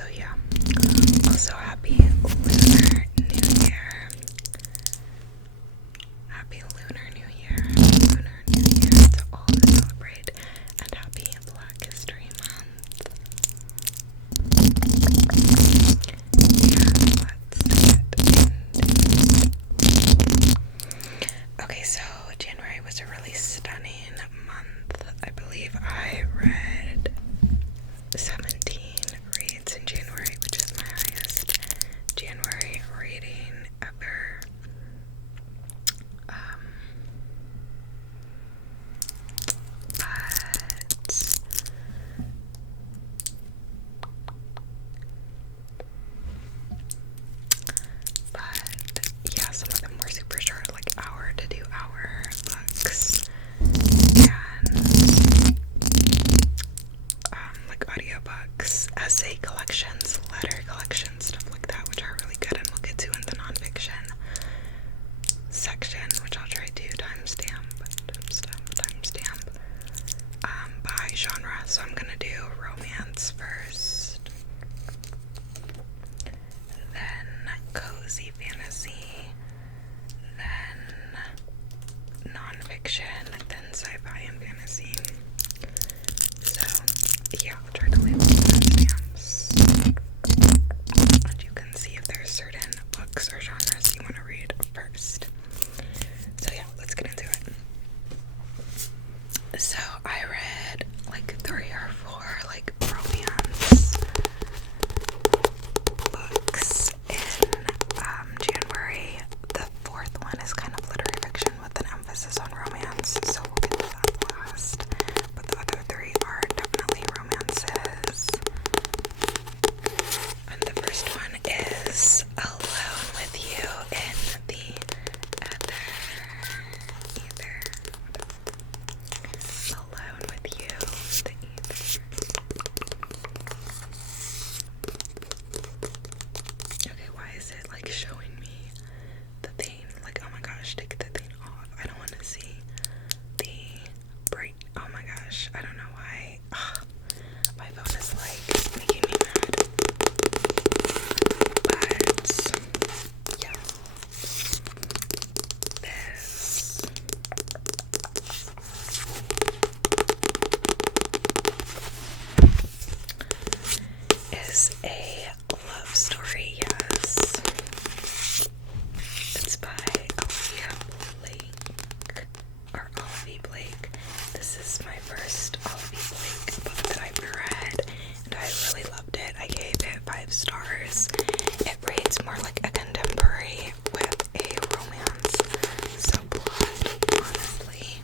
So yeah. Also happy Lunar New Year. Happy Lunar New Year. Lunar New Year to all who celebrate, and happy Black History Month. Yeah, okay, so January was a really stunning month. I believe I read 17 reads in January, which is my highest January reading ever. But yeah, some of them were super short, like hour to 2 hour books, and like audiobooks, essay collections, letter collections, stuff like that, which are really good, and we'll get to in the nonfiction section, which I'll try to timestamp by genre. So I'm gonna do romance first, then cozy fantasy, then nonfiction, then sci-fi and fantasy. So yeah, I'll try to label timestamps, and you can see if there's certain books or genres you want to read first. So yeah, let's get into it. So I read like 3 or 4 like romance books in January. The 4th one is kind of literary fiction with an emphasis on romance, so we'll get to that last. But the other 3 are definitely romances. And the first one is Alone with You in the Ether. Alone with You, the Ether. Okay, why is it like showing me the thing? Like, oh my gosh, take the thing off. I don't want to see the break. Oh my gosh, I don't know why. Ugh, my phone is like making me mad. But yeah, this is a love story, yes. It's by Olivie Blake. This is my first Olivie Blake book that I've read, and I really loved it. I gave it 5 stars. It reads more like a contemporary with a romance subplot, honestly.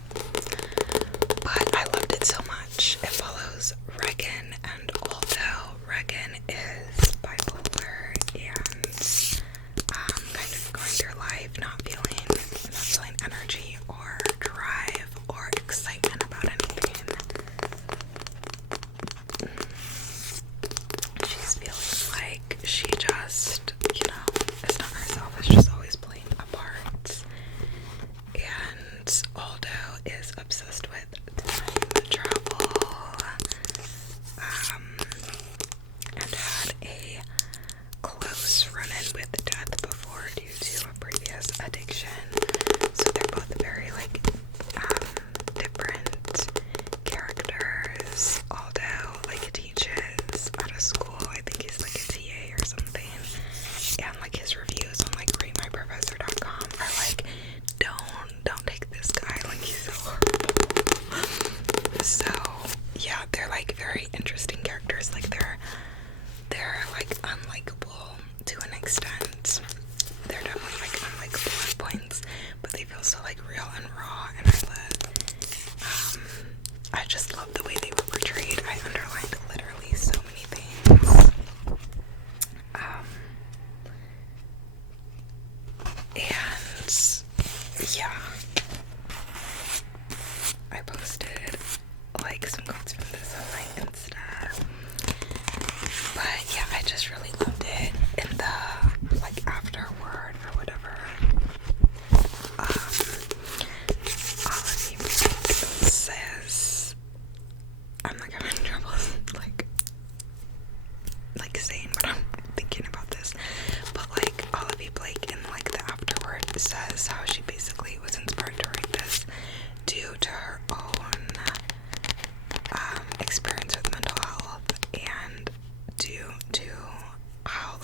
But I loved it so much. It follows Regan and Olga. Regan is bipolar and kind of going through life not feeling energy or drive or excitement about anything. She's feeling like she just, is not herself, is just always playing a part. And Aldo is obsessed with time travel, and had a close run-in with death before due to a previous addiction. So they're both very different characters. Aldo teaches at a school. I think he's like a TA or something. And his reviews on ratemyprofessor.com are like, don't take this guy, he's so horrible. So yeah, they're very interesting characters. They're unlikable to an extent. They're definitely unlikable at points, but they feel so real and raw, and I just love the way they were portrayed. I underlined literally so many things. And yeah, I posted some quotes from this on my Insta. But yeah, I just really loved it. In the afterword or whatever, Olivie says, I'm having trouble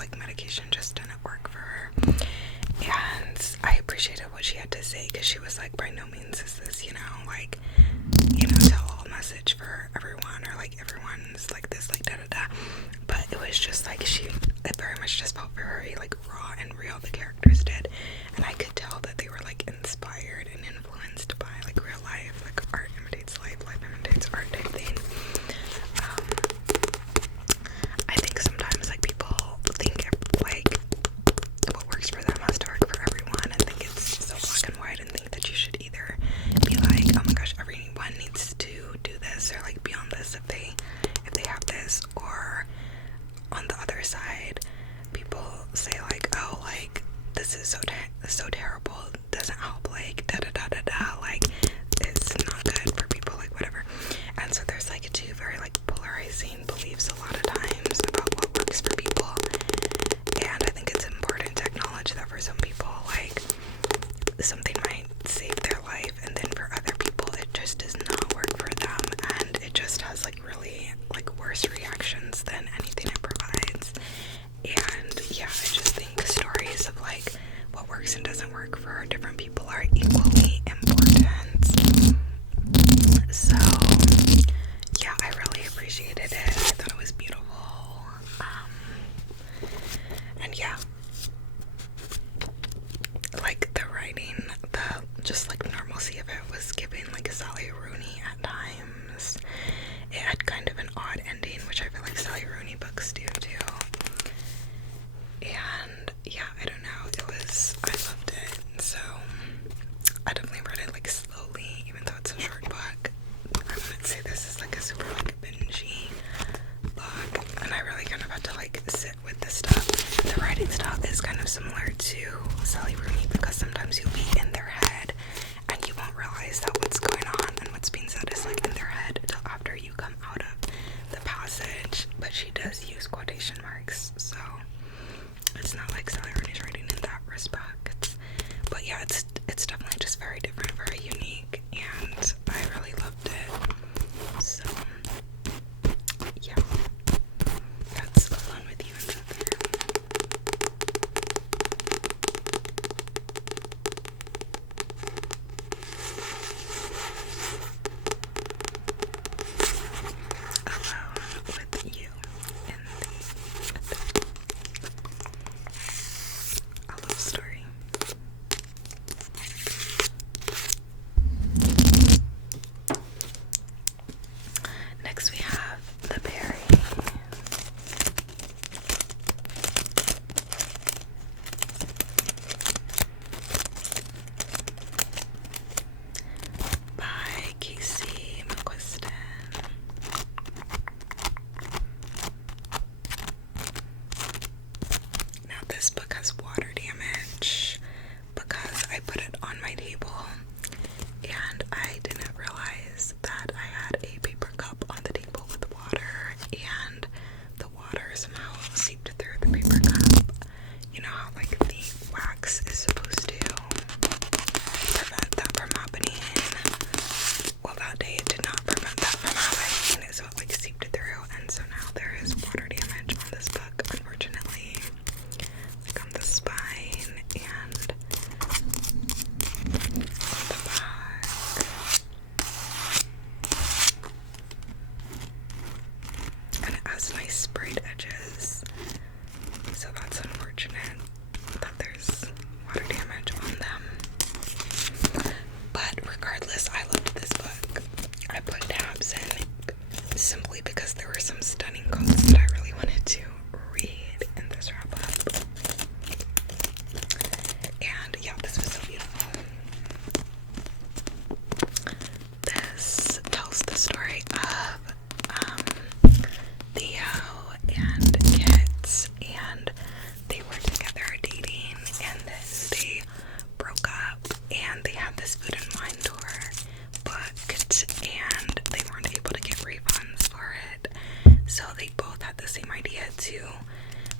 like medication just didn't work for her. And I appreciated what she had to say, because she was like, by no means is this, like, tell-all message for everyone, or like everyone's like this, like da-da-da. But it was just like, it very much just felt very like raw and real, the characters did. And I could tell that they were like inspired and influenced by like real life, like art imitates life, life imitates art type thing. I think sometimes like people think like what works for them has to work for everyone, and think it's so black and white, and think that you should either be like, oh my gosh, everyone needs to do this, or like be on this if they have this, or on the other side, people say like, oh, like this is so terrible, doesn't help, like da da da da da, like it's not good for people, like whatever. And so there's like two very like polarizing beliefs a lot of times about what works for people. And I think it's important to acknowledge that for some people, like something might save their life, and then for other people it just does not work for them, and it just has like really like worse reactions than anything it provides. And yeah, I just think stories of like what works and doesn't work for different people are equally important. So yeah, I really appreciated it. I thought it was beautiful. And yeah, like the writing, the just like normalcy of it was giving like Sally Rooney at times. It had kind of an odd ending, which I feel like Sally Rooney books do too. And yeah, I don't know, I loved it. So I definitely read it like slowly, even though it's a short book. I wouldn't say this is like a super like bingey book, and I really kind of had to like sit with this stuff. The writing style is kind of similar to Sally Rooney, because sometimes you'll be in their head and you won't realize that what's going on and what's being said is like in their head until after you come out of the passage. But she does use quotation marks, so it's not like Sally Rooney's writing in that respect. But yeah, it's definitely just very different, very unique, and I really loved it. So yeah, that's Alone with You and Zutara. Alone with You in a love story. Next we have The Berry. By Mquiston. Now this book has water damage because I put it on my table and I didn't realize that I had a paper cup on the table with water, and the water somehow seeped through the paper cup. You know how like the wax is supposed to prevent that from happening? Well, that day it did not prevent that from happening, so it like seeped through, and so now there is water damage on this book, unfortunately, like on the spine and on the back. And it has nice sprayed edges, so that's unfortunate that there's water damage on them. But regardless, I loved this book. I put tabs in simply because there were some stunning quotes that I really wanted to read in this wrap-up. And yeah, this was so beautiful. This tells the story of Theo and Kit, and they were together dating, and then they broke up, and they had this food and wine tour booked, and they weren't able to get refunds for it. So they both had the same idea to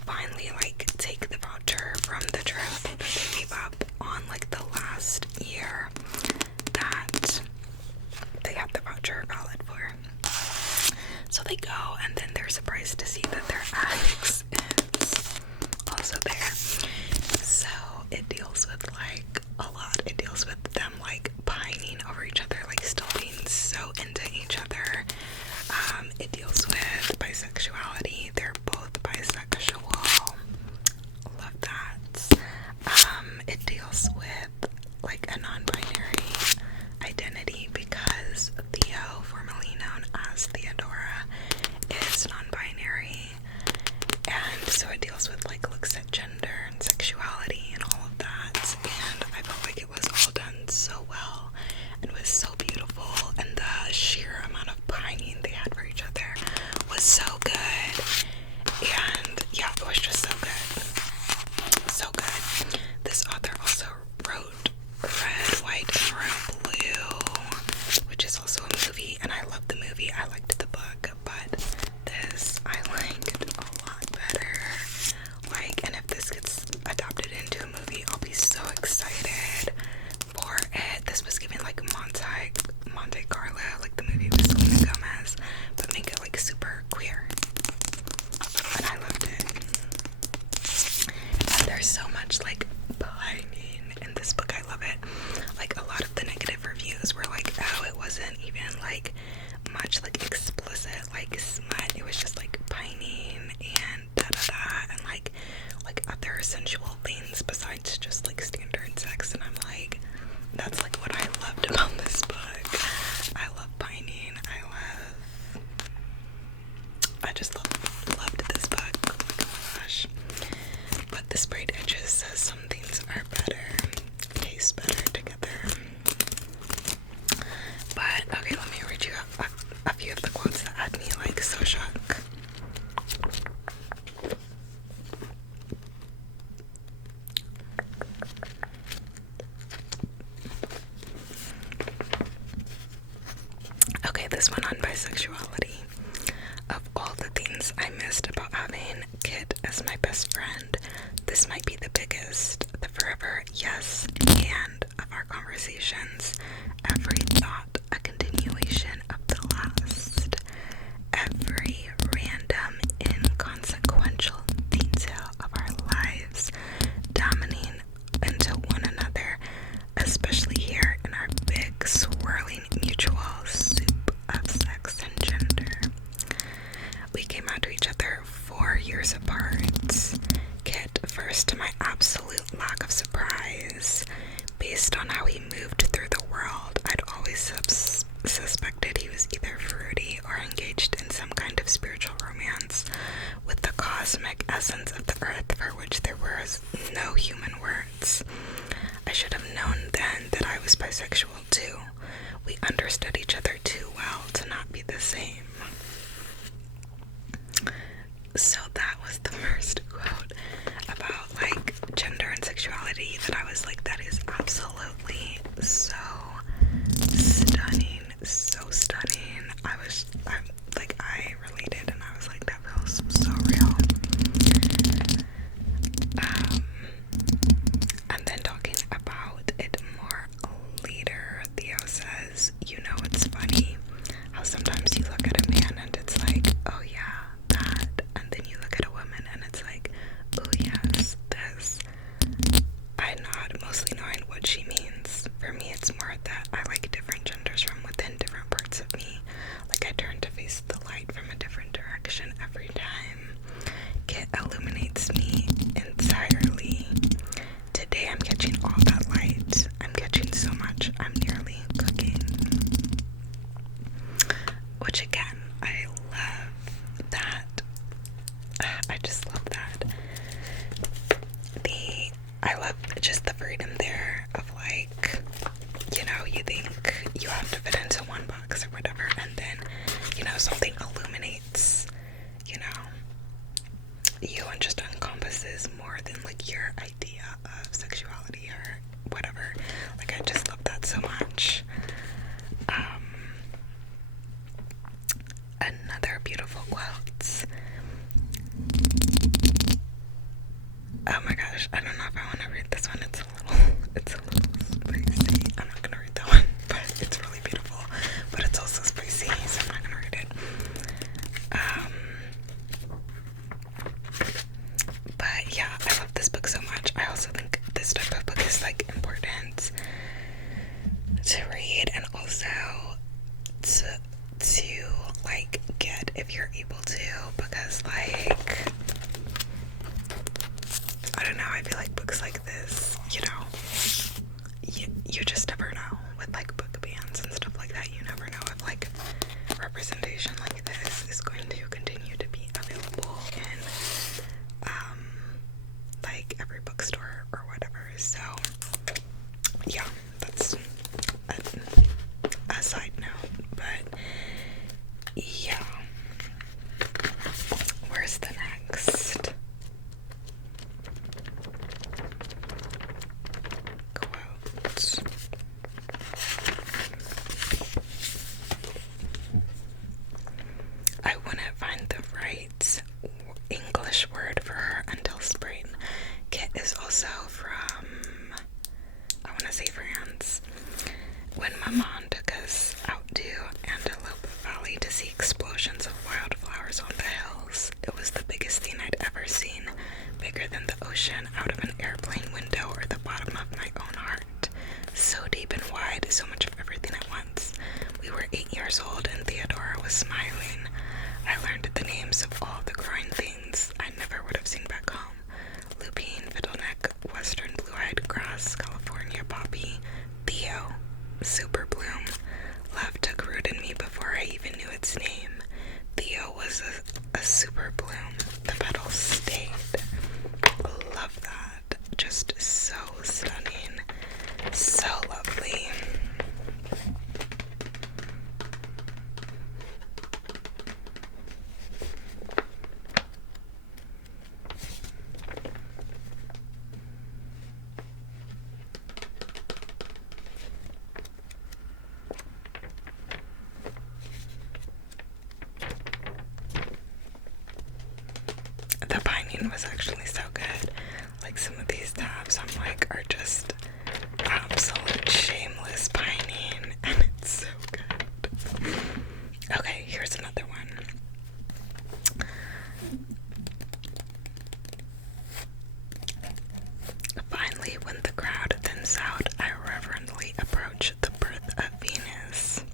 finally like take the voucher from the trip that they gave up on like the last year that they had the voucher valid for. So they go, and then they're surprised to see that their ex is much like pining in this book. I love it. Like a lot of the negative reviews were like, oh, it wasn't even like much like explicit like smut. It was just like pining and da da da and like other sensual things besides just like standard sex. And I'm like, that's like what I loved about this book. I love pining. I just loved this book. Oh my gosh. But the sprayed edges says some things are better, taste better together. But okay, let me read you a few of the quotes that had me like so shocked. Okay, this one on bisexuality. Of all the things I missed about having Kit as my best friend, this might be the biggest. The forever yes and of our conversations. Every thought a continuation of the last. Every random inconsequential detail of our lives dominating into one another, especially here in our big swirling mutual soup of sex and gender. We came out to each other 4 years apart. Kit, first to my absolute lack of surprise. Based on how he moved through the world, I'd always suspected he was either fruity or engaged in some kind of spiritual romance with the cosmic essence of the earth for which there was no human words. I should have known then that I was bisexual too. We understood each other too well to not be the same. So that was the first quote about like gender and sexuality that I was like, that is absolutely so stunning, so stunning. I related and I was like, that feels so real. And then talking about it more later, Theo says, you know, it's funny how sometimes you look at a man and it's like, oh yeah, that, and then you look at a woman and it's like, oh yes, this. I nod, mostly knowing what she means. For me, it's more that I like different genders from within different parts of me. Like I turn to face the light from a different direction every time. Kit illuminates me entirely. Today I'm catching all that light. I'm catching so much, I'm nearly cooking. Which again, I love that. I just love that. I love just the freedom there of like, you know, you think you have to fit into one box or whatever, and then, you know, something illuminates, you know, you and just encompasses more than like your idea of sexuality or whatever. Like I just love that so much. Another beautiful quote. Oh my gosh, I don't know if I want to read this one. It's a little spicy. I'm not gonna read that one, but it's really beautiful. But it's also spicy, so I'm not gonna read it. But yeah, I love this book so much. I also think this type of book is like important to read and also to like get if you're able to, because like, I don't know, I feel like books like this, you know, you just never know with like book bans and stuff like that. You never know if like representation like this is going to continue to be available in like every bookstore or whatever. So yeah, that's a side note. But yeah, where's the next quote? I wouldn't find the right English word for her until spring. Kit is also from, I want to say France. When my mom took us out to Antelope Valley to see explosions of wildflowers on the hills, it was the biggest thing I'd ever seen, bigger than the ocean out of an airplane so much of everything at once. We were 8 years old and Theodora was smiling. I learned the names of all the growing things I never would have seen back home. Lupine, fiddleneck, western blue-eyed grass, California poppy, Theo, super bloom. Love took root in me before I even knew its name. Theo was a super bloom. The petals stayed. Love that. Just so stunning. So lovely. The binding was actually so good. Like some of these tabs I'm like are just absolute shameless pining, and it's so good. Okay, here's another one. Finally, when the crowd thins out, I reverently approach the birth of Venus.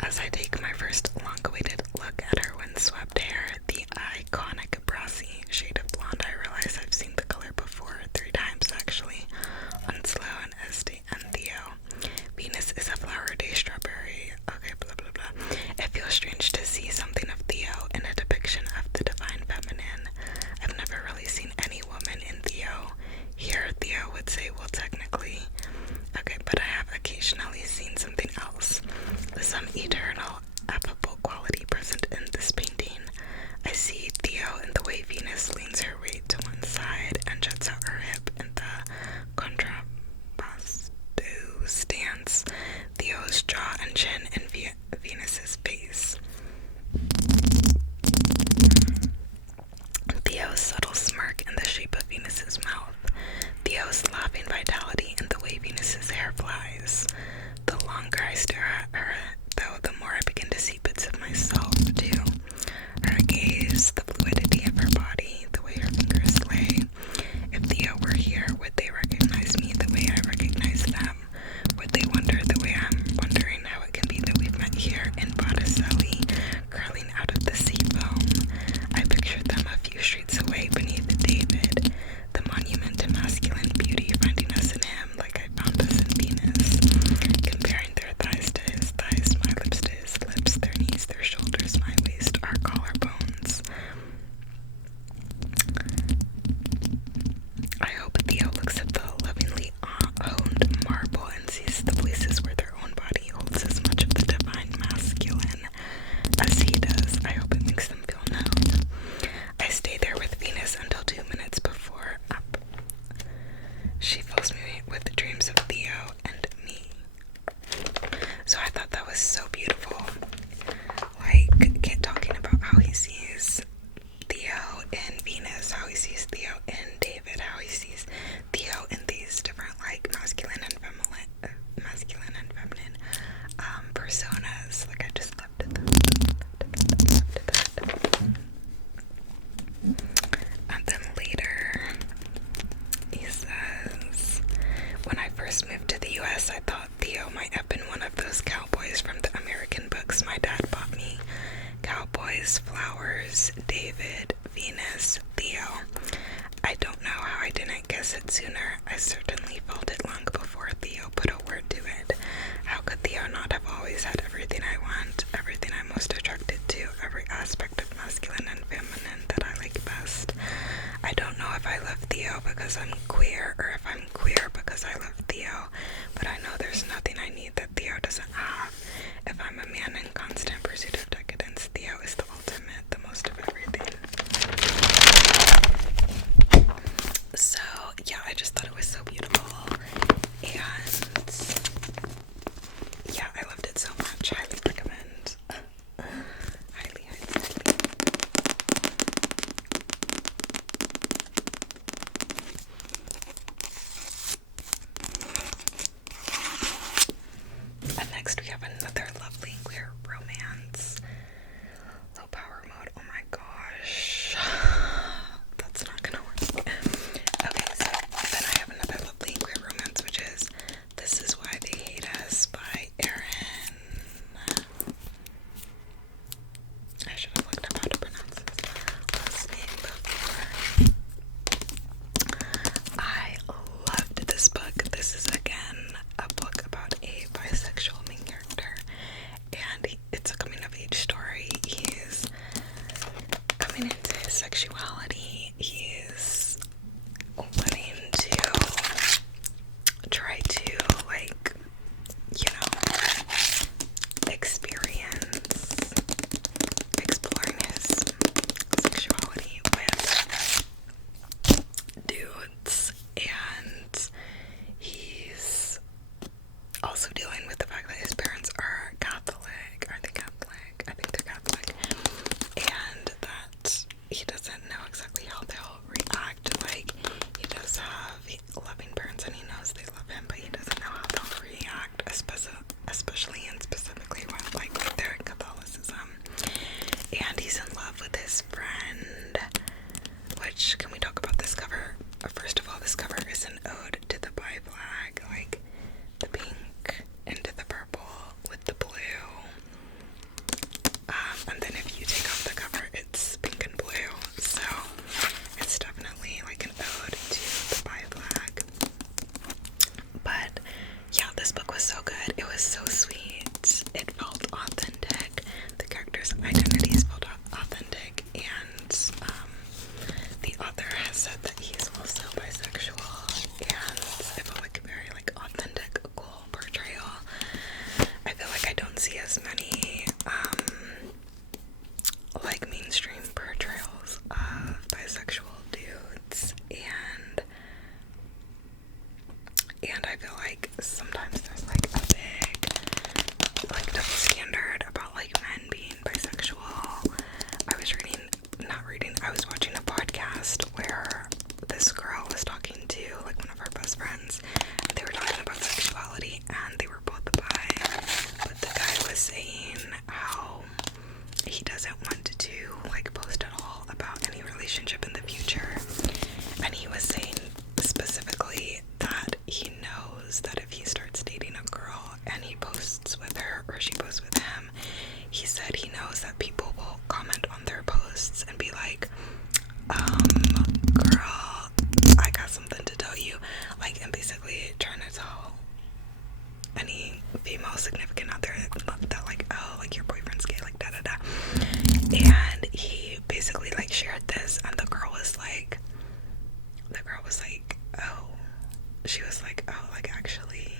As I take my first long-awaited look at her windswept hair, the iconic brassy shade of blonde, I realize I've seen the color before 3 times actually, on Slow and Esty and Theo. Venus is a flower day strawberry. Okay, blah blah blah. It feels strange to see something of Theo in a depiction of the divine feminine. I've never really seen any woman in Theo. Here, Theo would say, well, technically. Okay, but I have occasionally seen something else. Some eternal, affable quality present in this painting. I see Theo in the way Venus leans her weight to one side and juts out her hip in the contrapposto stance. Theo's jaw and chin in Venus's face. Theo's subtle smirk in the shape of Venus's mouth. Theo's laughing vitality in the way Venus's hair flies. The longer I stare at her, though, the more I begin to see bits of myself, too. Her gaze, the fluidity of her body, the way her fingers lay. If Theo were here, would they recognize me the way I recognize them? Would they wonder the way I'm wondering how it can be that we've met here in Botticelli, curling out of the sea foam? I pictured them a few streets away beneath David, the monument to masculine beauty, finding us in him like I found us in Venus, comparing their thighs to his thighs, my lips to his lips, their knees, their shoulders, my waist, our collarbones. I hope Theo looks at the lovingly honed marble and sees the places where their own body holds as much of the divine masculine as he does. I hope it makes them feel known. I stay there with Venus until 2 minutes before up. She fills me with dreams of Theo and me. So I thought that was so beautiful. Like, talking about how he sees Theo in Venus, how he sees Theo in David, how he sees Theo in these different, like, masculine and feminine personas. Like, I just loved it. And then later, he says, when I first moved to the US, I thought Theo might have been one of those cowboys from the American books my dad bought me. Cowboys, flowers, David, Venus, Theo. I don't know how I didn't guess it sooner. I certainly felt it long before Theo put a word to it. How could Theo not have always had everything I want, everything I'm most attracted to, every aspect of masculine and feminine that I like best? I don't know if I love Theo because I'm queer, or if I'm queer because I love Theo, but I know there's nothing I need that Theo doesn't have. If I'm a man in constant pursuit of decadence, Theo is the ultimate, the most of everything. So, yeah, I just thought it was so beautiful, and yeah, I loved it so much. Highly recommend. Highly. And next we have another lovely queer romance. bisexuality. He's wanting to try to, like, you know, exploring his sexuality with dudes, and he's also dealing with the fact that his parents are Catholic. Are they Catholic? I think they're Catholic. And that he doesn't know exactly how they'll react. Like, he does have loving parents and he knows they love him, but he doesn't know how they'll react, especially and specifically with, like, their Catholicism. And he's in love with his friend, which, can we talk about this cover? First of all, this cover is an ode to the bi flag, like the pink into the purple with the blue. And then if you take off the cover, it's pink and blue. So it's definitely like an ode to the bi flag. But yeah, this book was so good. It was so sweet. It felt authentic. The characters' identities felt authentic, and the author has said that he's also bisexual, and it felt like a very, like, authentic, cool portrayal. I feel like I don't see as many like mainstream portrayals of bisexual dudes, and I feel like sometimes there's, like, a big, like, double standard about, like, men being bisexual. I was watching a podcast where this girl was talking to, like, one of her best friends, and they were talking about sexuality, and they were both bi, but the guy was saying how he doesn't want to, like, post at all about any relationship in the future, and he was saying specifically that he knows that if he starts dating a girl and he posts with her, or she posts with him, he said he knows that people will comment on their posts and be like, girl, I got something to tell you, like, and basically trying to tell any female significant other that, like, oh, like, your boyfriend's gay, like, da da da. And he basically, like, shared this, and the girl was like, oh, she was like, oh, like, actually,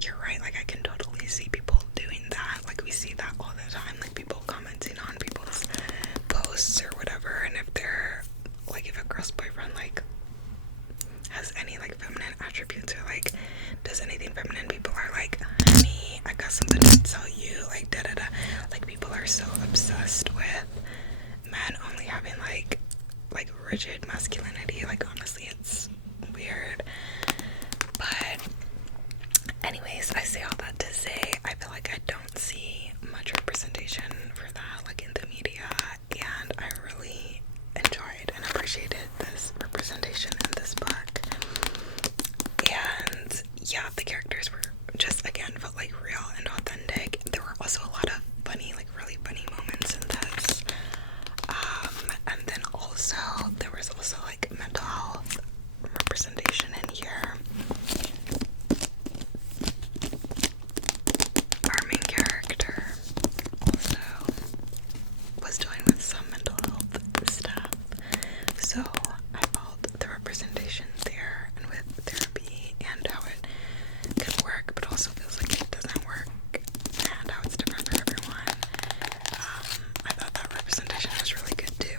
you're right, like, I can totally see people doing that. Like, we see that all the time, like, people commenting on people's posts or whatever, and if they're, like, if a girl's boyfriend, like, has any, like, feminine attributes, or, like, does anything feminine, people are like, honey, I got something to tell you, like, da da da. Like, people are so obsessed with men only having, like rigid masculinity. Like, honestly, it's weird. But anyways, I say all that to say, I feel like I don't see much representation for that, like, in the media, and I really enjoyed and appreciated this representation in this book. And yeah, the characters were just, again, felt like real and authentic. There were also a lot of funny, like, really funny moments in this. And then also, there was also, like, mental health representation in here. Our main character also was dealing with some mental health stuff, so I felt the representation there, and with therapy and how it can work, but also feels like it doesn't work, and how it's different for everyone. I thought that representation was really good too.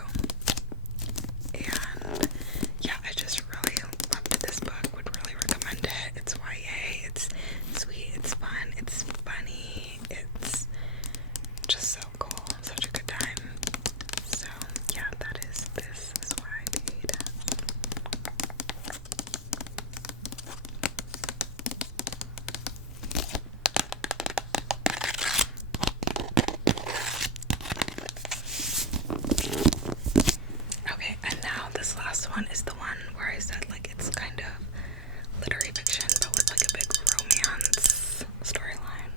And yeah, I just really loved this book, would really recommend it. It's YA, it's sweet, it's fun, it's funny, it's just so cool, such a good time. So yeah, this is why I paid. Okay, and now this last one is the one where I said, like, it's kind of literary fiction, but with, like, a big romance storyline.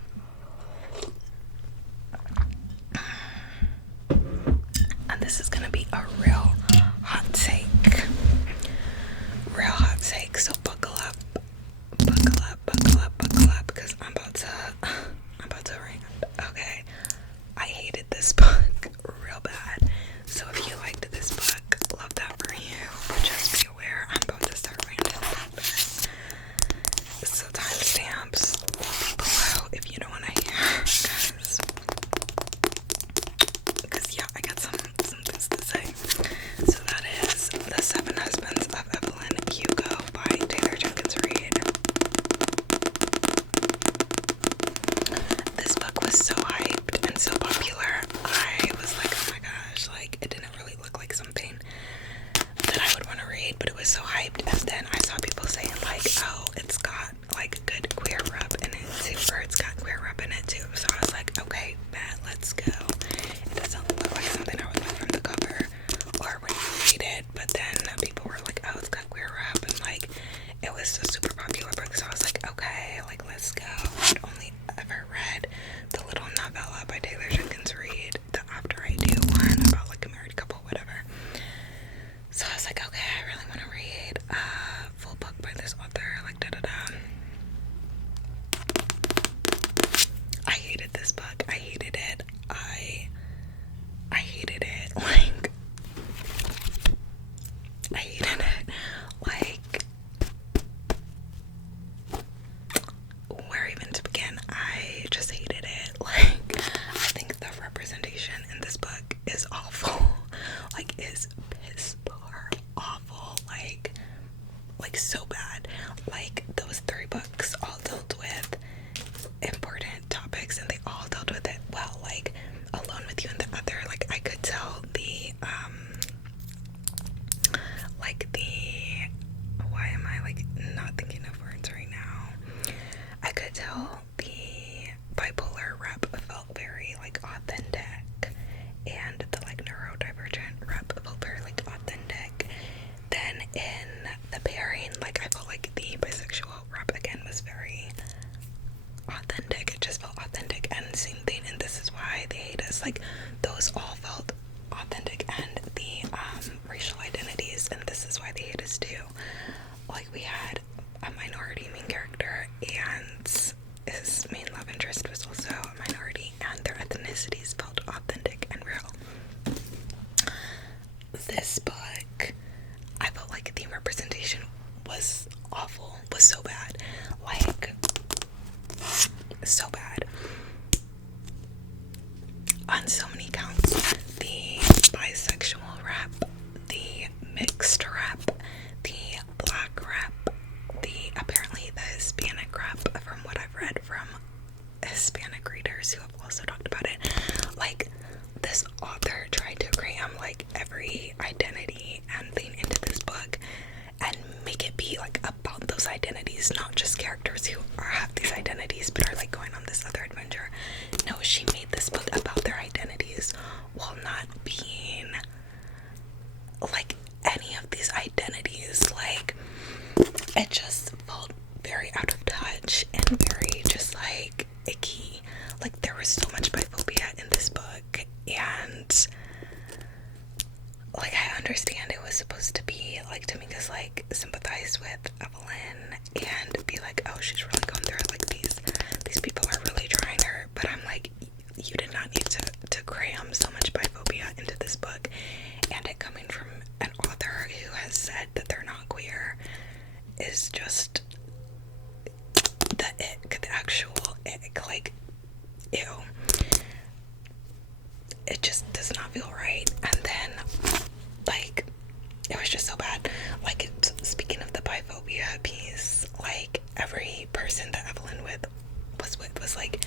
And this is gonna be a real hot take. So buckle up, because I'm about to rant. Okay, I hated this book real bad. So if you liked this book, was so hyped, and then I saw people saying like, oh, it's got like good queer rep in it too, or it's got queer rep in it too. So I was like, okay, bet, let's go. It doesn't look like something I would know from the cover or when you read it, but then people were like, oh, it's got queer rep, and like it was a super popular book, so I was like, okay, like let's go. I'd only ever read the little novella by Taylor Jenkins Reid, the After I Do one about like a married couple, whatever. So I was like, okay, I really want to read a full book by this author, like da-da-da. I hated this book. I hated it. I hated it. Like, I hated it. Like, where even to begin? I just hated it. Like, I think the representation in this book is awful. Like, is piss poor awful. Like so bad. Like, those 3 books all dealt with important topics, and they all dealt with it well. Like, Alone with You and the Other, like, I could tell why am I like not thinking of words right now? I could tell the bipolar rep felt very like authentic, and the like neurodivergent rep felt very like authentic. Then in the pairing, like I felt like the bisexual rep again was very authentic. It just felt authentic, and same thing, and this is why they hate us. Like, those all felt authentic, and the racial identities, and this is why they hate us too. Like, we had a minority main character, and his main love interest was also a minority, and their ethnicities felt authentic and real. This book, I felt like the representation was awful, was so bad. Like, so bad. On so many counts. The bisexual rep, the mixed rep, the black rep, apparently the Hispanic rep, from what I've read from Hispanic readers who have also talked about it. Like, this author tried to cram like every identity and thing into this book and make it be like about those identities, not just characters who have these identities but are like going on this other adventure. No, she made this book about their identities while not being like any of these identities. Like, it just felt very out of touch and very just like icky. Like, there was so much biphobia in this book, and like, I understand it was supposed to be like to make us like sympathize with Evelyn and be like, oh, she's really going through it, like these people are really trying her, but I'm like, you did not need to cram so much biphobia into this book, and it coming from an author who has said that they're not queer is just the actual ick. Like, ew. It just does not feel right. And then, like, it was just so bad. Like, speaking of the biphobia piece, like, every person that Evelyn was like,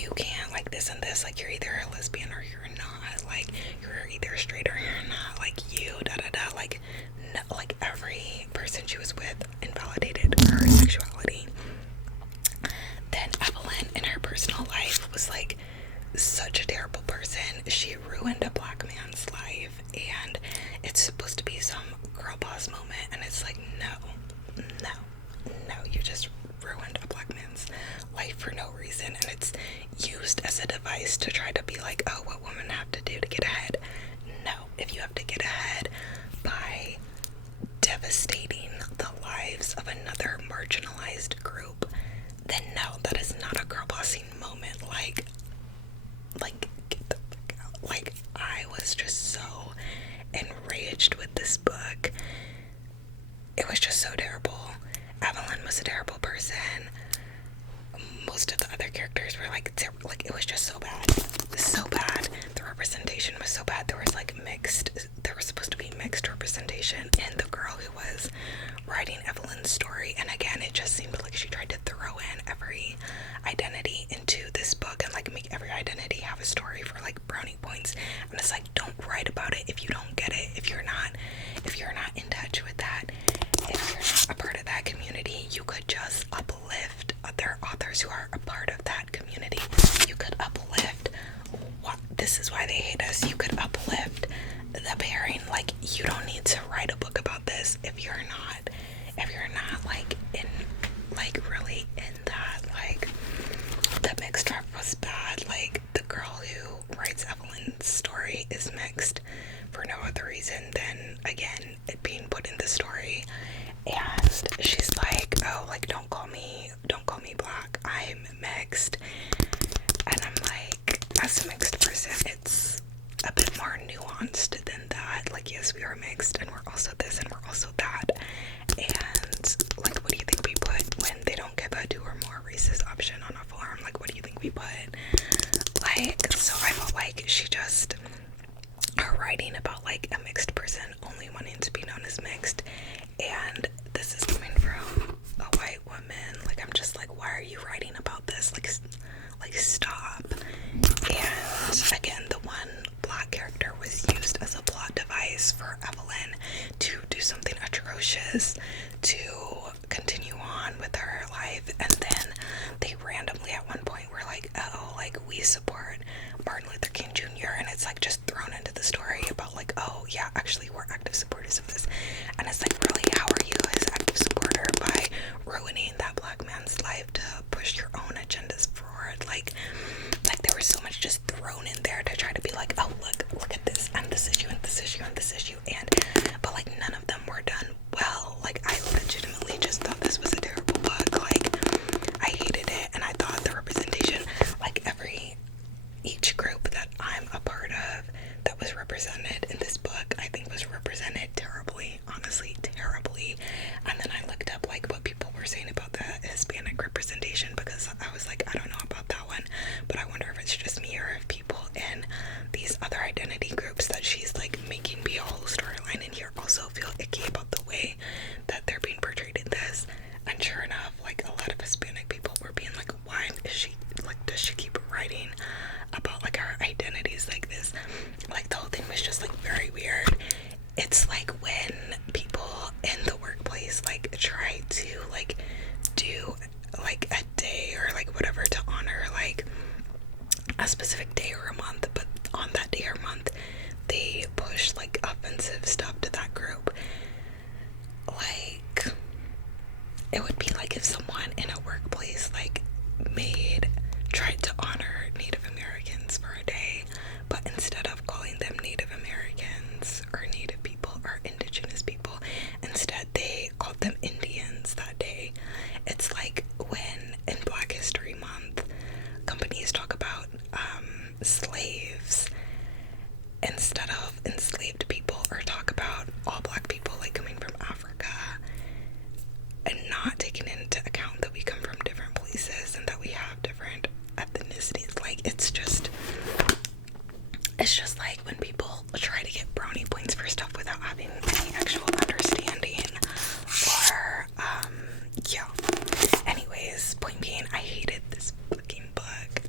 you can't like this and this, like, you're either a lesbian or you're not, like, you're either straight or you're not, like, you da-da-da, like, no, like, every person she was with invalidated her sexuality. Then Evelyn in her personal life was like such a terrible person. She ruined a black man's life, and it's supposed to be some girl boss moment, and it's like, no, you just ruined a black man's life for no reason, and it's used as a device to try to be like, oh, what women have to do to get ahead. No, if you have to get ahead by devastating the lives of another marginalized group, then no, that is not a girl bossing moment. Like, get the fuck out. Like, I was just so enraged with this book. It was just so terrible. Evelyn was a terrible person. Most of the other characters were like it was just so bad. So bad. The representation was so bad. There was supposed to be mixed representation in the girl who was writing Evelyn's story, and again, it just seemed like she tried to throw in every identity into this book and like make every identity have a story for like brownie points, and it's like, don't write about it if you don't get it, if you're not in touch with that. again, it being put in the story, and she's like, oh, like, don't call me black, I'm mixed. And I'm like, as a mixed person, it's a bit more nuanced than that. Like, yes, we are mixed, and we're also this, and we're also that. And, like, what do you think we put when they don't give a 2 or more races option on a form? Like, what do you think we put? Like, so I felt like she just, her writing about, like, a mixed person only wanting to be known as mixed, and this is coming from a white woman. Like, I'm just like, why are you writing about this? Like stop. And again, the one black character was used as a plot device for Evelyn to do something atrocious, to continue on with her life, and then they randomly at one point were like, oh, like, we support Martin Luther King Jr., and it's like just thrown into the story about like, oh yeah, actually we're active supporters of this. And it's like, really, how are you his active supporter by ruining that black man's life to push your own agendas forward? Like there was so much just thrown in there to try to be like, oh, look at this, and this issue, and this issue, and this issue, and but like none of them were done well. Like, I legitimately just thought this was a terrible book. Like, I hated it, and I thought the representation, like, each group that I'm a part of that was represented in this book, I think was represented terribly, honestly, terribly. And then I looked up like what people were saying about the Hispanic representation, because I was like, I don't know about that one, but I wonder if it's just me or if people in these other identity groups that she's like making be a whole storyline in here also feel icky about the way that they're being portrayed in this. And sure enough, like, a lot of Hispanic people were being like, why is she, like, does she keep writing about like our identities like this? Like, the whole thing was just like very weird. It's like when people in the workplace like try to like do like a day or like whatever to honor like a specific day or a month, but on that day or month they push like offensive stuff to that group. Like, it would be like if someone in a workplace like tried to honor Native Americans for a day, but instead of calling them Native Americans or Native people or Indigenous people, instead they called them Indians that day. It's like when in Black History Month companies talk about slaves instead of enslaved people, or talk about all black people like coming from Africa, and not taking into account that we come from different places and that we have different ethnicities. Like, it's just like when people try to get brownie points for stuff without having any actual understanding, or yeah. Anyways, point being, I hated this fucking book.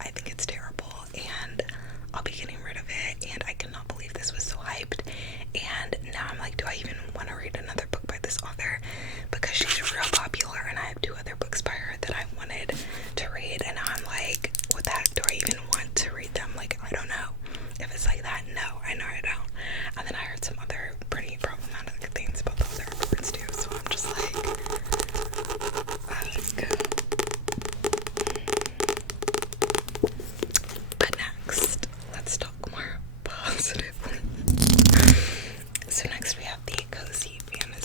I think it's terrible, and I'll be getting rid of it, and I cannot believe this was so hyped. And now I'm like, do I even want to read another book by this author? Because she's real popular, and I have 2 other books by her that I wanted to read, and now I'm like, what the heck, do I even want to read them? Like, I don't know. If it's like that, no, I know I don't. And then I heard some other pretty problematic things about the other reports too, so I'm just like, but next, let's talk more positively. So next we have the cozy fantasy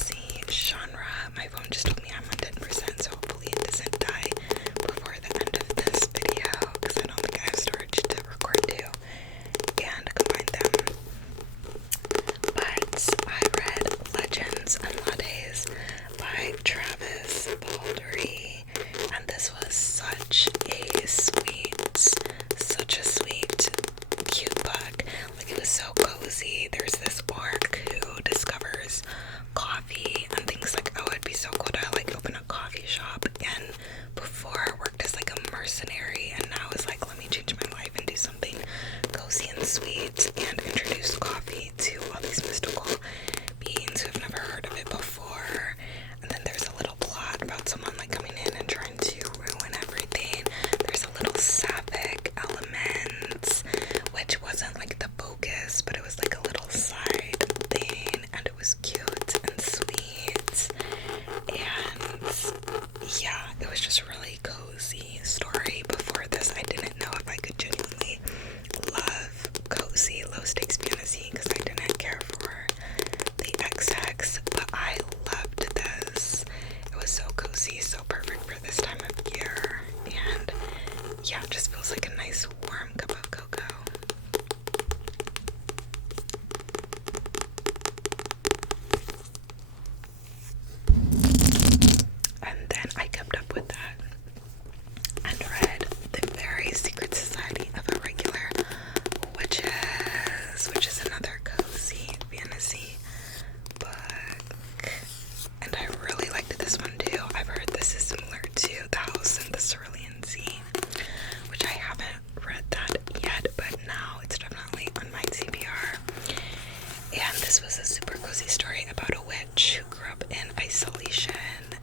about a witch who grew up in isolation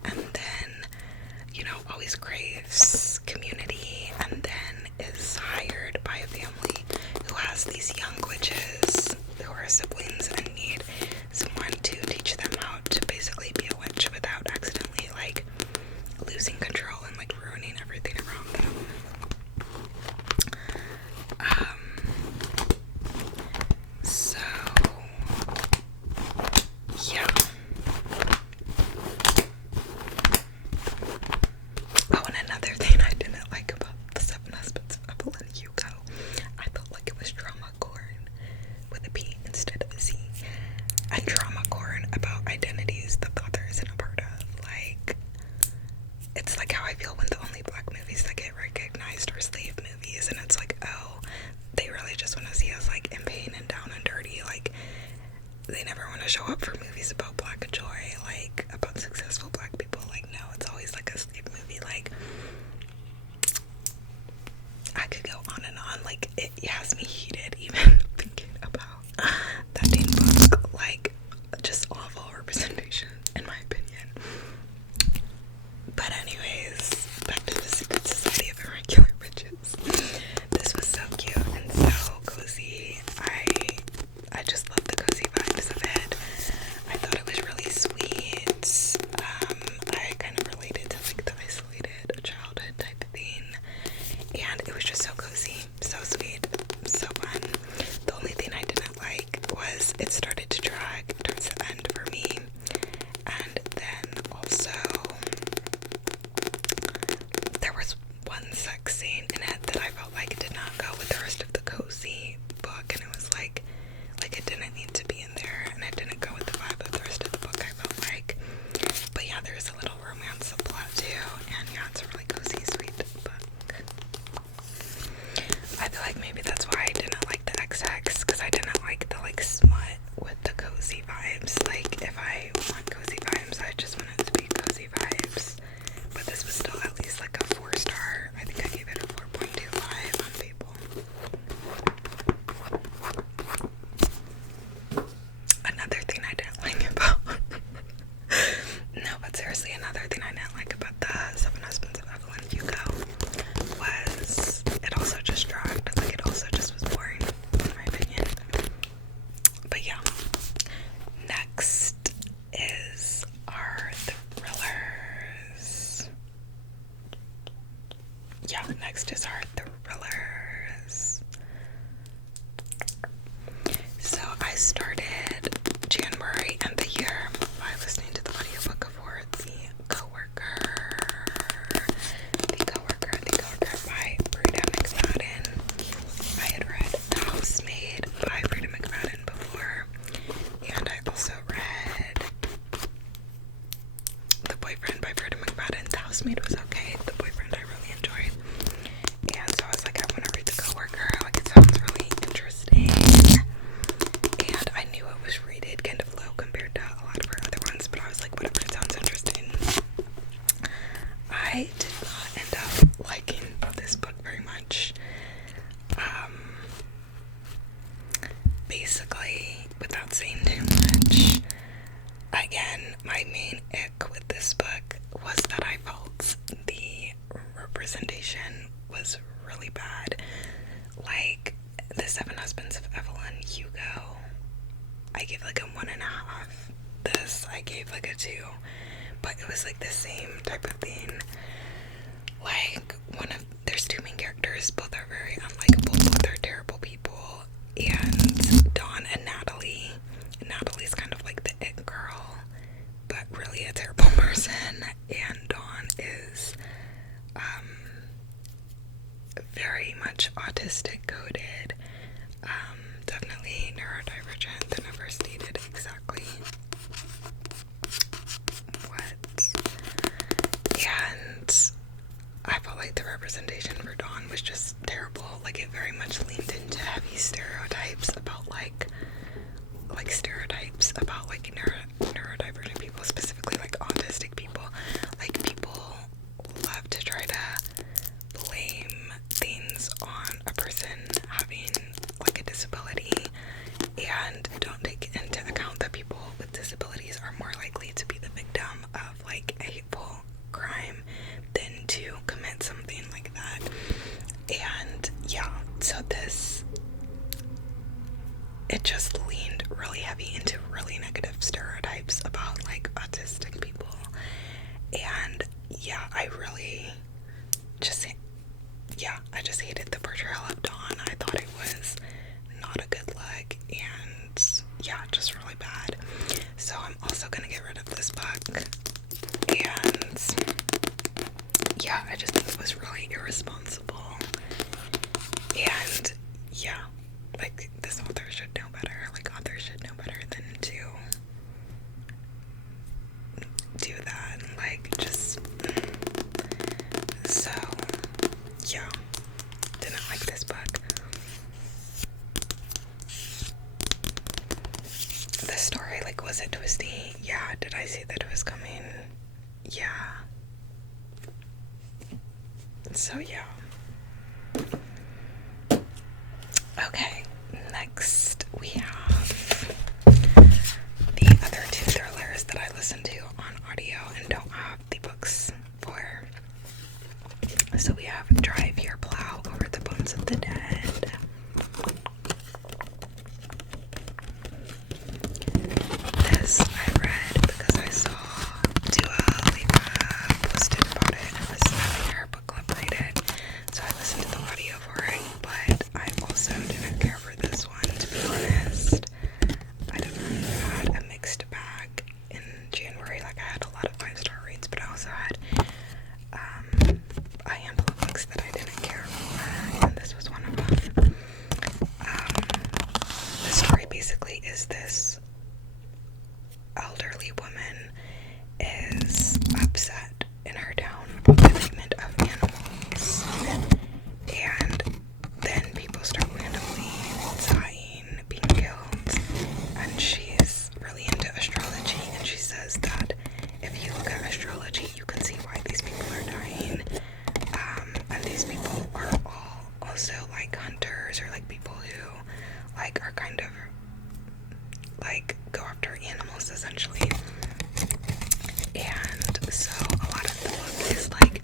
and then, you know, always craves community, and then is hired by a family who has these young witches who are siblings and need someone to teach them how to basically be a witch without accidentally, like, losing control and, like, ruining everything around them. So, yeah. Oh, and another thing I didn't like about The Seven Husbands of Evelyn and Hugo, I felt like it was drama corn with a P instead of a C. And drama corn about identities that the author isn't a part of. Like, it's like how I feel when the only black movies that get recognized are slave movies, and it's like, oh, they really just want to see us, like, in pain and down and dirty. Like, they never want to show up for movies about black joy, like, about successful black people. Like, no, it's always, like, a slave movie. Like, I could go on and on. Like, it has me heated even thinking about that damn book. Like, just awful representation, in my opinion. But anyways, back to the Secret Society of Irregular Witches. This was so cute and so cozy. I just love the cozy vibes of it. I thought it was really sweet. I kind of related to, like, the isolated childhood type thing, and it was just so cozy, so sweet, so fun. The only thing I didn't like was it started to drag towards the end for me, and then also there was one sex scene in it that I felt like did not go with the rest of the cozy book, and it was like it didn't need to be in there, and it didn't go with the vibe of the rest of the book, I felt like. But yeah, there's a little romance subplot too, and yeah, it's a really cozy, sweet book. I feel like maybe that's why I didn't like the XX, because I didn't like the, like, smut with the cozy vibes. Like, if I want cozy vibes, I just want it to be cozy vibes. But this was still at least like a 4-star. I think I gave it a 4.25 on Fable. Another thing I didn't like about no, but seriously, another thing I didn't like about the Seven Husbands of Evelyn and Hugo was it also just dragged. Like, it also just was boring, in my opinion. But yeah, next is our thrillers. Yeah, next is our thrillers. So I started January and the year by listening to the audiobook for The Coworker. The Coworker by Freida McFadden. I had read The Housemaid by Freida McFadden before, and I also read The Boyfriend by Freida McFadden. The Housemaid was okay. The Boyfriend I really enjoyed. And so I was like, I want to read The Coworker. Like, it sounds really interesting. And I knew it was rated kind of low compared to a lot of her other ones, but I was like, whatever, it sounds interesting. I did not end up liking this book very much. Basically, without saying too much, again, my main ick with this book was that I felt the representation was really bad. Like, The Seven Husbands of Evelyn Hugo, I gave like a 1.5. This, I gave like a 2. But it was like the same type of thing. Like, there's 2 main characters, both are very unlikable, both are terrible people. And Dawn and Natalie. Natalie's kind of like the it girl, but really a terrible person. And Dawn is very much autistic coded, definitely neurodivergent. They never stated exactly what. And I felt like the representation for Dawn was just terrible. Like, it very much leaned into heavy stereotypes about like stereotypes about like neurodivergent people, specifically like autistic people. Like, people love to try to blame things on a person having likely to be the victim of like a hateful crime than to commit something like that. And yeah, so it just leaned really heavy into really negative stereotypes about like autistic people. And yeah, I just hated the portrayal of Dawn. I thought it was not a good look, and yeah, just really bad. So I'm also gonna get rid of this book. And yeah, I just think it was really irresponsible. And yeah, like, this author should know better. Like, authors should know better than to do that. Like, just, so, yeah, didn't like this book. The story, like, was it twisty? Yeah. Did I see that it was coming? Yeah. So, yeah. Okay, next we have the other two thrillers that I listened to on audio and don't have the books for. So we have Drive Your Plow Over the Bones of the Dead. This I read because I saw Dua Lipa posted about it and was having her book club read it. So I listened to the audio for it, but I also didn't care for this one, to be honest. I don't know, I had a mixed bag in January. Like, I had a lot of 5-star rates, but I also had a handful of books that I didn't care for, and this was one of them. The story basically is this elderly woman is upset in her town about the treatment of animals, and then people start randomly dying, being killed, and she's really into astrology, and she says that if you look at astrology, you can see why these people are dying. And these people are all also like hunters, or like people who like are kind of like go after animals essentially. And so a lot of the book is like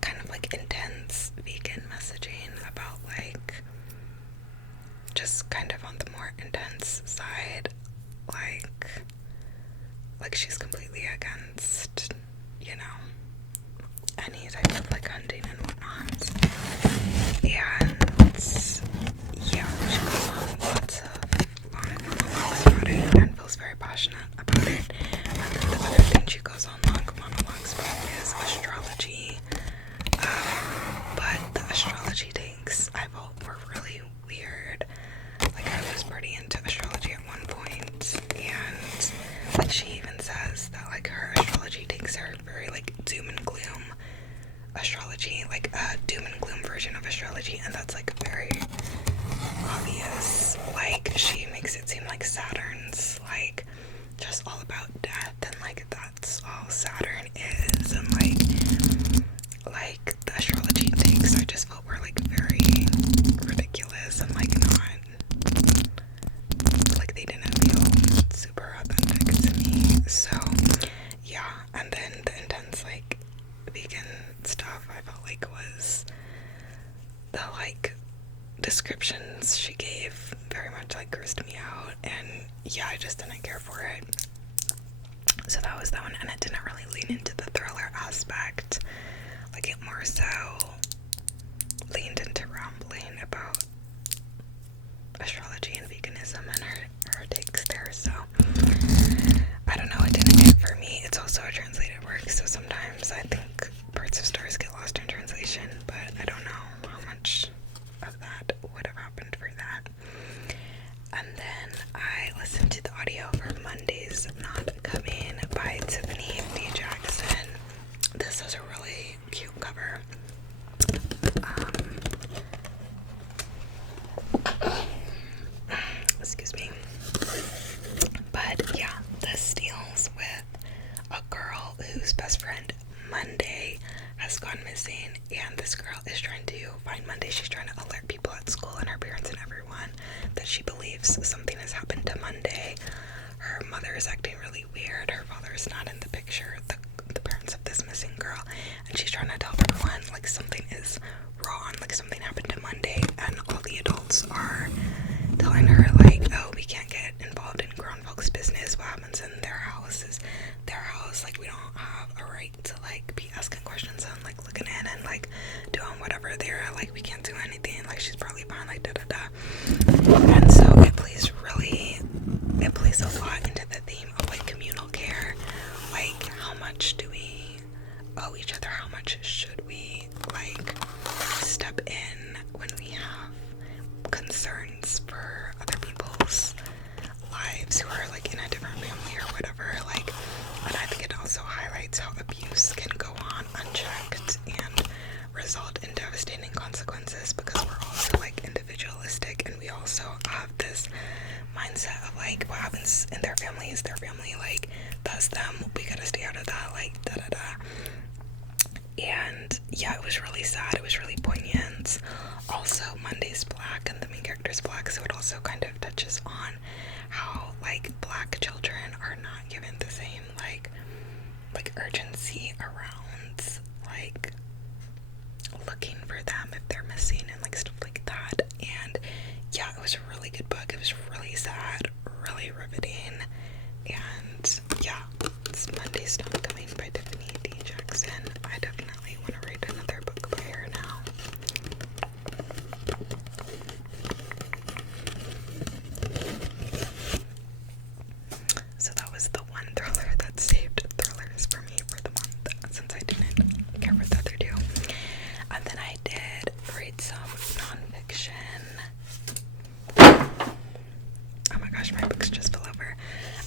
kind of like intense vegan messaging about like just kind of on the more intense side, like she's completely against, you know, any type of like hunting and whatnot. And yeah, she goes on lots of long monologues about it and feels very passionate about it. And then the other thing she goes on long monologues about is astrology. But the astrology takes I felt were really weird. Like, I was pretty into astrology at one point, and like she even says that like her astrology takes are very like doom and gloom astrology, like a doom and gloom version of astrology, and that's like very obvious. Like, she makes it seem like Saturn's like just all about death, and like that's all Saturn is, and like the astrology takes I just felt were like very ridiculous and like not, like they didn't feel super authentic to me. So yeah, and then the intense like vegan stuff I felt like was the like descriptions she gave very much like grossed me out, and yeah, I just didn't care for it. So that was that one, and it didn't really lean into the thriller aspect. Like, it more so leaned into rambling about astrology and veganism and her takes there. So I don't know, it didn't hit for me. It's also a translated work, so sometimes I think parts of stories get lost in translation, but I don't know how much of that would have happened for that. And then I listened to the audio for Monday's Not Coming by Tiffany D. Jackson. This has a really cute cover. Excuse me. But yeah, this deals with a girl whose best friend Monday has gone missing, and this girl is trying to find Monday. She's trying to alert people at school and her parents and everyone that she believes something has happened to Monday. Her mother is acting really weird. Her father is not in the picture, the parents of this missing girl, and she's trying to tell everyone, like, something is wrong, like, something happened to Monday, and all the adults are telling her, like, oh, we can't get involved in grown folks' business. What happens in their house is their house. Like, we don't have a right to, like, be asking questions and, like, looking in and, like, doing whatever there. Like, we can't do anything. Like, she's probably fine, like, da-da-da. And so it plays a lot into the theme of, like, communal care. Like, how much do we owe each other? How much should we, like, step in when we have concerns for other people's lives who are, like, in a different family or whatever? Like, and I think it also highlights how abuse can go on unchecked and result in devastating consequences, because we're also, like, individualistic, and we also have this mindset of, like, what happens in their family is their family, like, that's them, we gotta stay out of that, like, da-da-da. And yeah, it was really sad, it was really poignant. Also, Monday's black and the main character's black, so it also kind of touches on how, like, black children are not given the same, like urgency around, like, looking for them if they're missing and, like, stuff like that. And yeah, it was a really good book. It was really sad, really riveting, and yeah, it's Monday's Not Coming by Tiffany D. Jackson. I definitely want to read another book by her now. So that was the one thriller that saved thrillers for me for the month, since I didn't care for the other two. And then I did read some nonfiction. Oh my gosh, my books just fell over.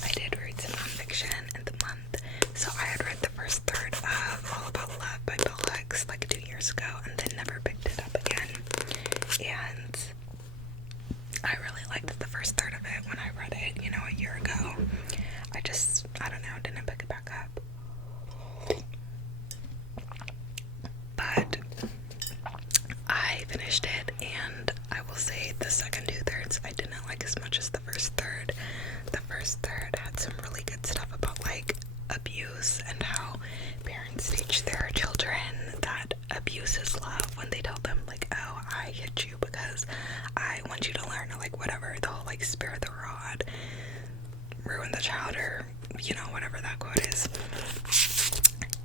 I did read some nonfiction in the month. So I had read the first third of All About Love by Baldwin, like 2 years ago, and then never picked it up again. And I really liked the first third of it when I read it, you know, a year ago. I don't know, didn't pick it back up. But I finished it, and I will say the second 2/3 I didn't like as much as the first third. The first third had some really good stuff about, like, abuse and how parents teach their children that abuse is love when they tell them, like, oh, I hit you because I want you to learn, or, like, whatever, the whole, like, spare the rod, ruin the child, or, you know, whatever that quote is.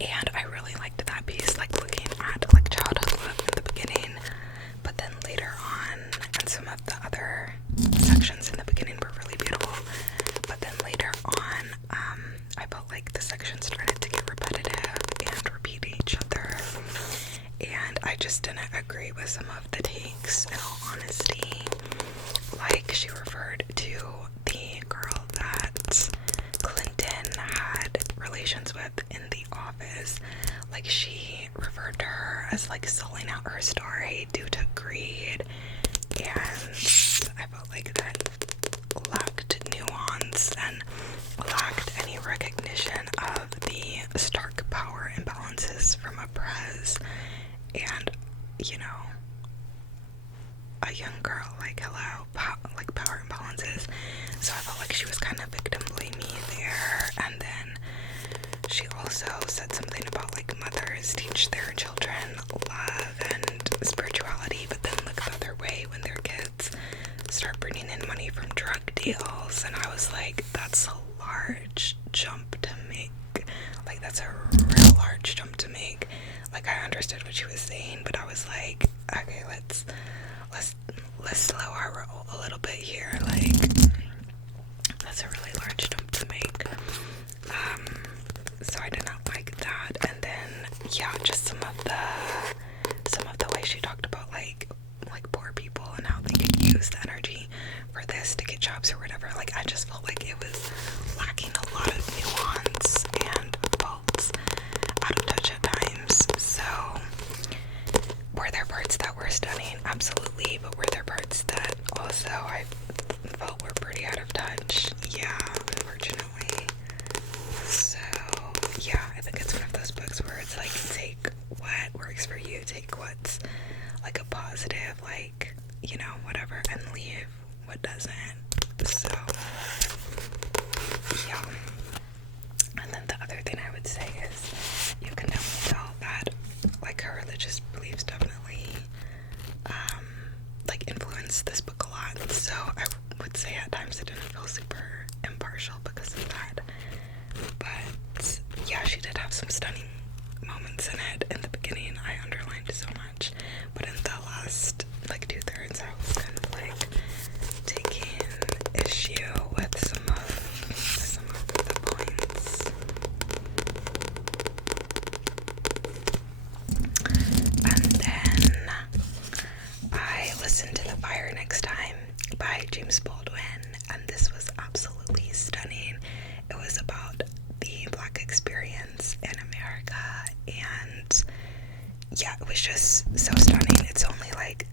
And I really liked that piece, like, looking at, like, childhood love in the beginning, but then later on, and some of the other sections in the beginning were really beautiful, but then later on, I felt like the sections started to get repetitive and repeat each other, and I just didn't agree with some of the takes, in all honesty. Like, she referred to the girl that Clinton had relations with in the office, like, she referred to her as, like, selling out her story due to greed, and I felt like that lacked nuance and lacked any recognition of the stark power imbalances from a prez, and, you know, a young girl, like, hello, power imbalances. So I felt like she was kind of victim blamey there. And then she also said something about, like, mothers teach their children love and spirituality, but then look the other way when their kids start bringing in money from drug deals. And I was like, that's a large jump to make. Like, that's a real large jump to make. Like, I understood what she was saying, but I was like, okay, let's slow our roll a little bit here. Like, that's a really large jump to make. So I did not like that. And then, yeah, just some of the way she talked about, like poor people and how they could use the energy for this to get jobs or whatever. Like, I just felt like it was lacking a lot of nuance and felt out of touch at times. So, were there parts that were stunning? Absolutely. But were there parts that also I felt were pretty out of touch? Yeah, unfortunately. So, yeah, I think it's one of those books where it's like, take what works for you, take what's, like, a positive, like, you know, whatever, and leave what doesn't. So, yeah. some stunning moments in it. In the beginning, I underlined so much, but in the last, like, 2/3, I was kind of, like, taking issue with some of the points. And then I listened to The Fire Next Time by James Baldwin, and this was absolutely stunning. It was about the Black experience in America, and yeah, it was just so stunning. It's only like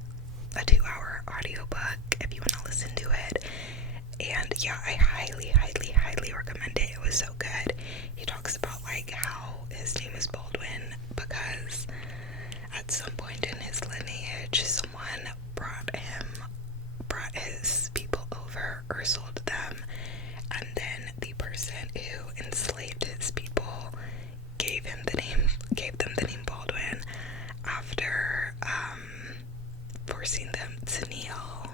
a 2-hour audiobook if you want to listen to it, and yeah, I highly recommend it. It was so good. He talks about like how his name is Baldwin because at some point in his lineage someone brought his people over or sold them, and then the person who enslaved his people gave them the name Baldwin after forcing them to kneel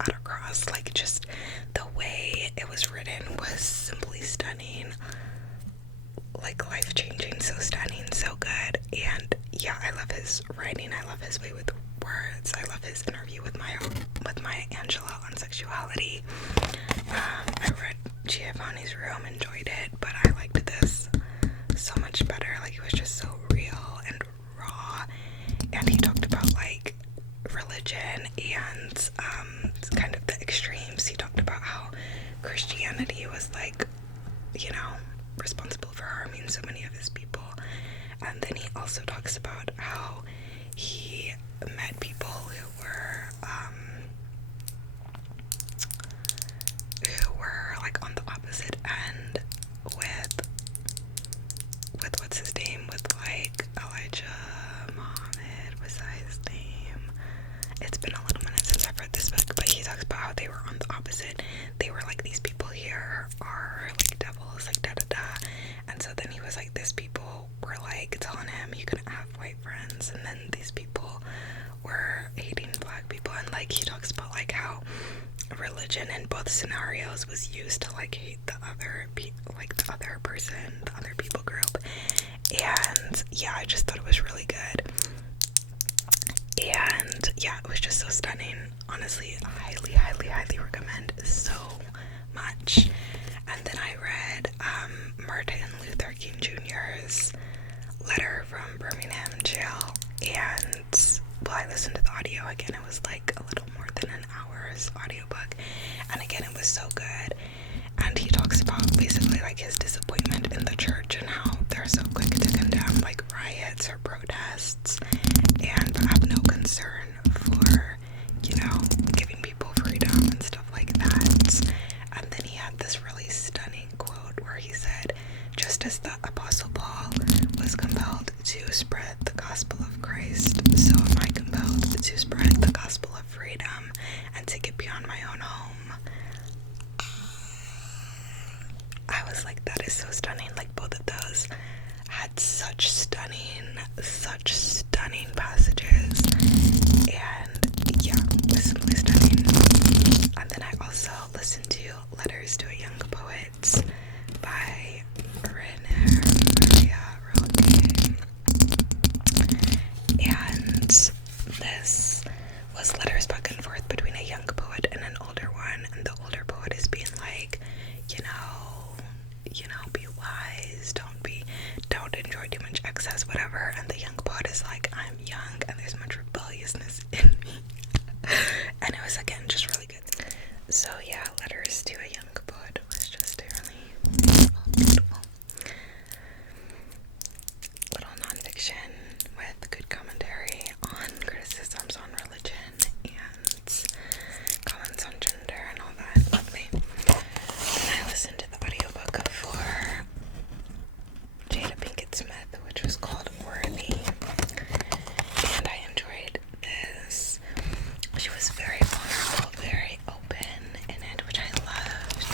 at a cross. Like, just the way it was written was simply stunning, like life-changing, so stunning, so good. And yeah, I love his writing, I love his way with words, I love his interview with Maya Angelou on sexuality. I read Giovanni's Room, enjoyed it, but I liked this so much better. Like, it was just so real and raw, and he talked about like religion and kind of the extremes. He talked about how Christianity was like, you know, responsible for harming so many of his people, and then he also talks about how he met people who were like on the opposite end with what's his name, with like Elijah Muhammad, was that his name? It's been a little minute since I've read this book, but he talks about how they were on the opposite. They were like, these people here are like devils, like da da da. And so then he was like, these people were like telling him you couldn't have white friends, and then these people were hating Black people. And like, he talks about like how religion in both scenarios was used to like hate the other person, the other people group. And yeah, I just thought it was really good, and yeah, it was just so stunning. Honestly, highly recommend so much. And then I read Martin Luther King Jr.'s letter from Birmingham jail, and well, I listened to the audio again. It was like a little more than an hour's audiobook, and again, it was so good. And he talks about basically like his disappointment in the church and how they're so quick to condemn like riots or protests, and have no concern for, you know, giving people freedom and stuff like that. And then he had this really stunning quote where he said, just as the Apostle Paul was compelled to spread the gospel of Christ, so am I compelled to spread the gospel of freedom and take it beyond my own home. I was like, that is so stunning. Like, both of those had such stunning passages, and yeah, it was simply stunning. And then I also listened to Letters to a Young Poet by Maria Rilke, and this was letters back and forth between a young poet and an older one, and the older poet is being like, you know, be wise, don't enjoy too much excess, whatever. And the young poet is like, I'm young and there's much rebelliousness in me. And it was, again, just really good. So yeah, Letters to a Young Poet was just really beautiful. Little nonfiction with good commentary on criticisms on religion and comments on gender and all that. Lovely. And I listened to the audiobook for Jada Pinkett Smith, which was called Worthy, and I enjoyed this. She was very vulnerable, very open in it, which I loved.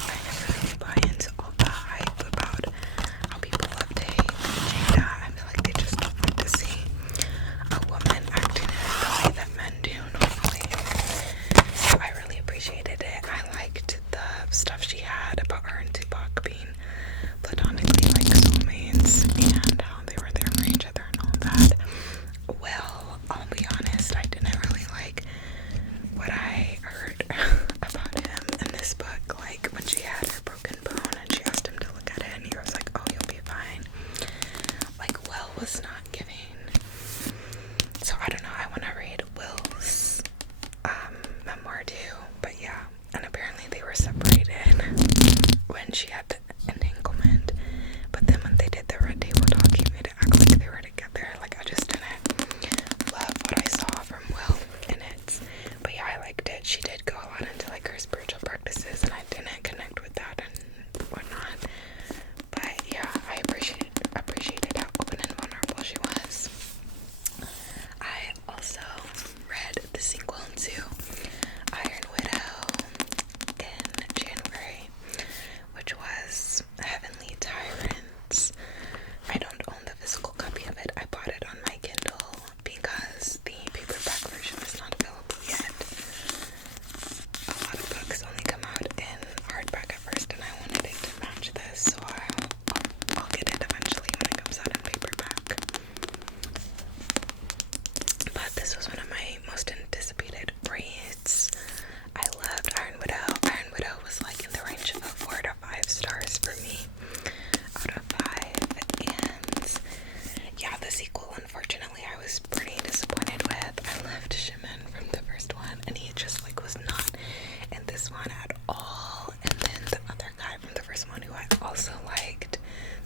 liked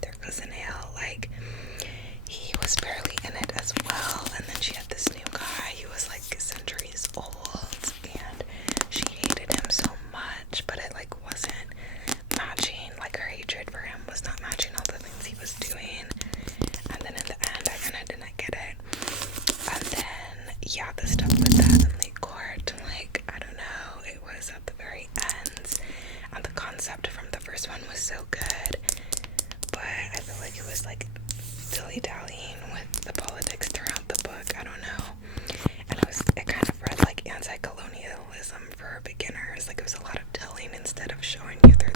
their cousin Hale. Like, he was barely in it as well, and then she had this new guy. He was like centuries old, and she hated him so much, but it like wasn't matching. Like, her hatred for him was not matching all the things he was doing. And then in the end, I kind of didn't get it. And then, yeah, the stuff with the Heavenly Court, like, I don't know, it was at the very end, and the concept from the first one was so good, but I feel like it was like dilly-dallying with the politics throughout the book. I don't know. And it kind of read like anti-colonialism for beginners. Like, it was a lot of telling instead of showing you through